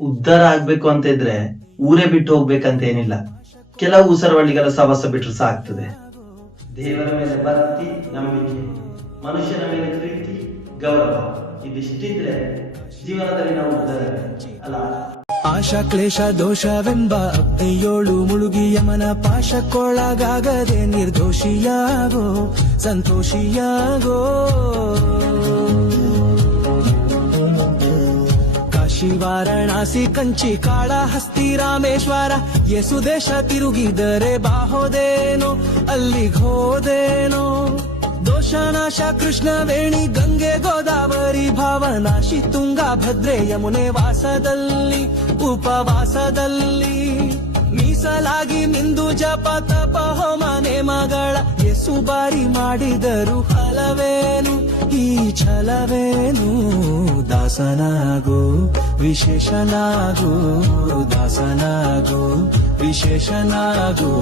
ಉದ್ಧಾರ ಆಗ್ಬೇಕು ಅಂತ ಇದ್ರೆ ಊರೇ ಬಿಟ್ಟು ಹೋಗ್ಬೇಕಂತ ಏನಿಲ್ಲ. ಕೆಲವು ಉಸರವಳ್ಳಿಗಳ ಸವಸ ಬಿಟ್ರು ಸಾಕ್ತದೆ. ದೇವರ ಮೇಲೆ ಭಕ್ತಿ, ನಂಬಿಕೆ, ಮನುಷ್ಯನ ಮೇಲೆ ಪ್ರೀತಿ, ಗೌರವ, ಇದಿಷ್ಟಿದ್ರೆ ಜೀವನದಲ್ಲಿ ನಾವು ಉದ್ಧಾರ ಅಲ್ಲ. ಆಶಾ ಕ್ಲೇಶ ದೋಷವೆಂಬ ಅಗ್ನಿಯೋಳು ಮುಳುಗಿ ಯಮನ ಪಾಶಕ್ಕೊಳಗಾಗದೆ ನಿರ್ದೋಷಿಯಾಗೋ ಸಂತೋಷಿಯಾಗೋ. ಕಾಶಿ ವಾರಣಾಸಿ ಕಂಚಿ ಕಾಳಹಸ್ತಿ ರಾಮೇಶ್ವರ ಯೇಸುದೇಶ ತಿರುಗಿದರೆ ಬಾಹೋದೇನೋ ಅಲ್ಲಿಗ್ ಹೋದೇನೋ. ದೋಷನಾಶ ಕೃಷ್ಣ ವೇಣಿ ಗಂಗೆ ಗೋದಾವರಿ ಭಾವನಾಶಿ ತುಂಗಾ ಭದ್ರೆ ಯಮುನೆ ವಾಸದಲ್ಲಿ ಉಪವಾಸದಲ್ಲಿ ಮೀಸಲಾಗಿ ಮಿಂದು ಜಪ ತಪ ಹೋಮ ನೇಮಗಳ ಯೇಸು ಬಾರಿ ಮಾಡಿದರು ಫಲವೇನು ಈ ಛಲವೇನು. ದಾಸನಾಗೋ ವಿಶೇಷನಾಗೋ ದಾಸನಾಗೋ ವಿಶೇಷನಾಗೋ.